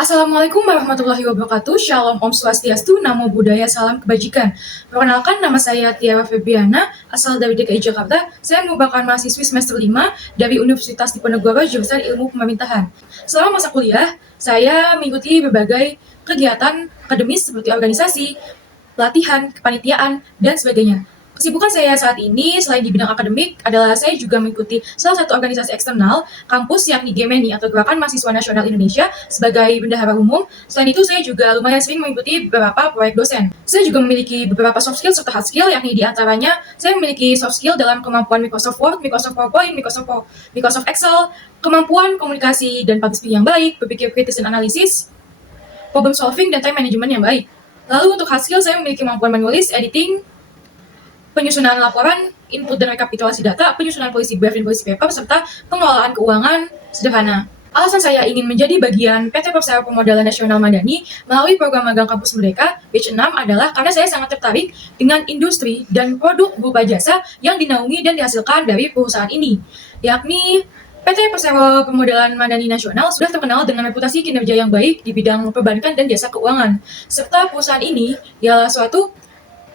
Assalamualaikum warahmatullahi wabarakatuh. Shalom Om Swastiastu, Namo Buddhaya, Salam Kebajikan. Perkenalkan, nama saya Tiara Febriana, asal dari DKI Jakarta. Saya merupakan mahasiswi semester 5 dari Universitas Diponegoro, jurusan Ilmu Pemerintahan. Selama masa kuliah, saya mengikuti berbagai kegiatan akademis seperti organisasi, pelatihan, kepanitiaan, dan sebagainya. Kesibukan saya saat ini selain di bidang akademik adalah saya juga mengikuti salah satu organisasi eksternal kampus yakni Gemeni atau Gerakan Mahasiswa Nasional Indonesia sebagai bendahara umum. Selain itu saya juga lumayan sering mengikuti beberapa proyek dosen. Saya juga memiliki beberapa soft skill serta hard skill, yakni di antaranya saya memiliki soft skill dalam kemampuan Microsoft Word, Microsoft PowerPoint, Microsoft Excel, kemampuan komunikasi dan public speaking yang baik, berpikir kritis dan analisis, problem solving, dan time management yang baik. Lalu untuk hard skill saya memiliki kemampuan menulis, editing, penyusunan laporan, input dan rekapitulasi data, penyusunan policy brief dan policy paper, serta pengelolaan keuangan sederhana. Alasan saya ingin menjadi bagian PT Persero Pemodalan Nasional Madani melalui program magang kampus Merdeka Batch 6 adalah karena saya sangat tertarik dengan industri dan produk berupa jasa yang dinaungi dan dihasilkan dari perusahaan ini, yakni PT Persero Pemodalan Madani Nasional sudah terkenal dengan reputasi kinerja yang baik di bidang perbankan dan jasa keuangan, serta perusahaan ini ialah suatu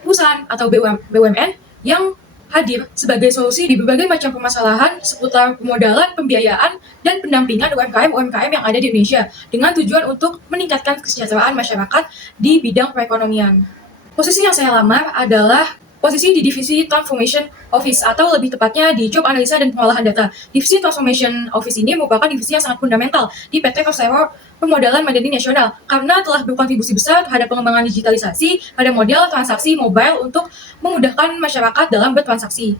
perusahaan atau BUMN yang hadir sebagai solusi di berbagai macam permasalahan seputar pemodalan, pembiayaan, dan pendampingan UMKM yang ada di Indonesia dengan tujuan untuk meningkatkan kesejahteraan masyarakat di bidang perekonomian. Posisi yang saya lamar adalah posisi di Divisi Transformation Office atau lebih tepatnya di Job Analisa dan Pengolahan Data. Divisi Transformation Office ini merupakan divisi yang sangat fundamental di PT Persero Pemodalan Madani Nasional karena telah berkontribusi besar terhadap pengembangan digitalisasi pada model transaksi mobile untuk memudahkan masyarakat dalam bertransaksi.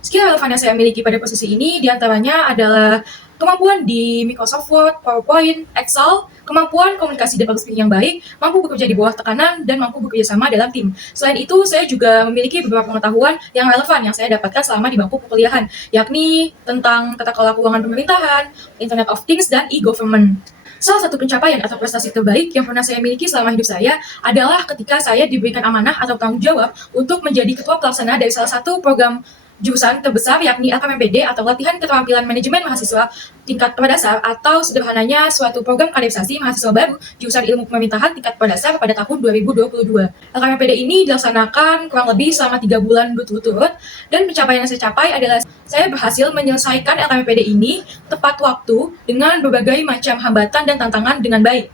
Skill relevan yang saya miliki pada posisi ini diantaranya adalah kemampuan di Microsoft Word, PowerPoint, Excel, kemampuan komunikasi dan public speaking yang baik, mampu bekerja di bawah tekanan, dan mampu bekerja sama dalam tim. Selain itu, saya juga memiliki beberapa pengetahuan yang relevan yang saya dapatkan selama di bangku perkuliahan, yakni tentang tata kelola keuangan pemerintahan, Internet of Things, dan e-government. Salah satu pencapaian atau prestasi terbaik yang pernah saya miliki selama hidup saya adalah ketika saya diberikan amanah atau tanggung jawab untuk menjadi ketua pelaksana dari salah satu program jurusan terbesar yakni LKMPD atau Latihan Keterampilan Manajemen Mahasiswa Tingkat Pradasar atau sederhananya suatu program kaderisasi mahasiswa baru jurusan Ilmu Pemerintahan Tingkat Pradasar pada tahun 2022. LKMPD ini dilaksanakan kurang lebih selama 3 bulan berturut-turut dan pencapaian yang saya capai adalah saya berhasil menyelesaikan LKMPD ini tepat waktu dengan berbagai macam hambatan dan tantangan dengan baik.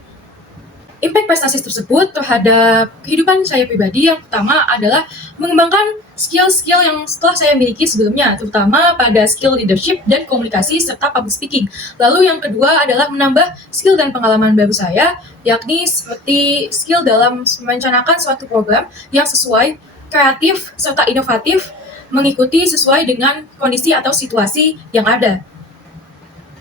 Impact prestasi tersebut terhadap kehidupan saya pribadi yang pertama adalah mengembangkan skill-skill yang setelah saya miliki sebelumnya, terutama pada skill leadership dan komunikasi serta public speaking. Lalu yang kedua adalah menambah skill dan pengalaman baru saya, yakni seperti skill dalam merencanakan suatu program yang sesuai, kreatif, serta inovatif, mengikuti sesuai dengan kondisi atau situasi yang ada.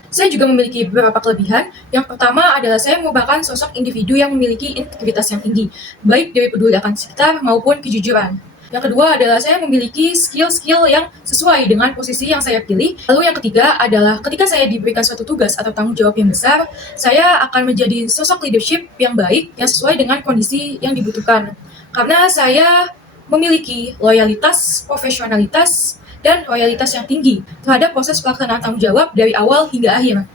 Saya juga memiliki beberapa kelebihan. Yang pertama adalah saya merupakan sosok individu yang memiliki integritas yang tinggi, baik dari peduli akan sekitar maupun kejujuran. Yang kedua adalah saya memiliki skill-skill yang sesuai dengan posisi yang saya pilih. Lalu yang ketiga adalah ketika saya diberikan suatu tugas atau tanggung jawab yang besar, saya akan menjadi sosok leadership yang baik yang sesuai dengan kondisi yang dibutuhkan. Karena saya memiliki loyalitas, profesionalitas, dan loyalitas yang tinggi terhadap proses pelaksanaan tanggung jawab dari awal hingga akhir.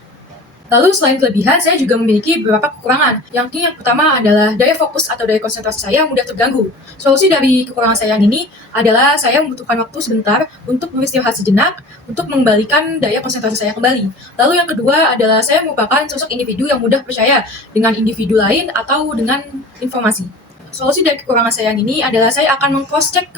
Lalu selain kelebihan, saya juga memiliki beberapa kekurangan. Yang pertama adalah daya fokus atau daya konsentrasi saya mudah terganggu. Solusi dari kekurangan saya yang ini adalah saya membutuhkan waktu sebentar untuk beristirahat sejenak untuk mengembalikan daya konsentrasi saya kembali. Lalu yang kedua adalah saya merupakan sosok individu yang mudah percaya dengan individu lain atau dengan informasi. Solusi dari kekurangan saya yang ini adalah saya akan meng-cross-check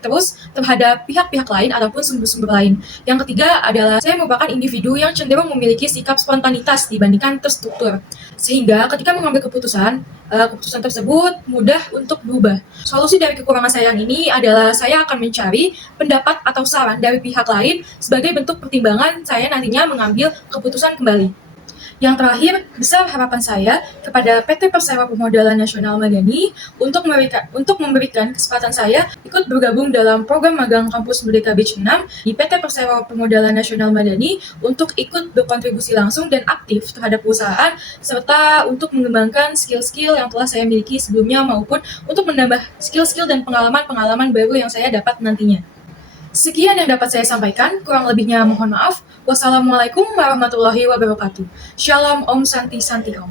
terus terhadap pihak-pihak lain ataupun sumber-sumber lain. Yang ketiga adalah saya merupakan individu yang cenderung memiliki sikap spontanitas dibandingkan terstruktur. Sehingga ketika mengambil keputusan tersebut mudah untuk berubah. Solusi dari kekurangan saya yang ini adalah saya akan mencari pendapat atau saran dari pihak lain sebagai bentuk pertimbangan saya nantinya mengambil keputusan kembali. Yang terakhir, besar harapan saya kepada PT Persero Pemodalan Nasional Madani untuk memberikan kesempatan saya ikut bergabung dalam program magang kampus Merdeka Batch 6 di PT Persero Pemodalan Nasional Madani untuk ikut berkontribusi langsung dan aktif terhadap perusahaan serta untuk mengembangkan skill-skill yang telah saya miliki sebelumnya maupun untuk menambah skill-skill dan pengalaman-pengalaman baru yang saya dapat nantinya. Sekian yang dapat saya sampaikan, kurang lebihnya mohon maaf. Wassalamualaikum warahmatullahi wabarakatuh. Shalom Om Santi Santi Om.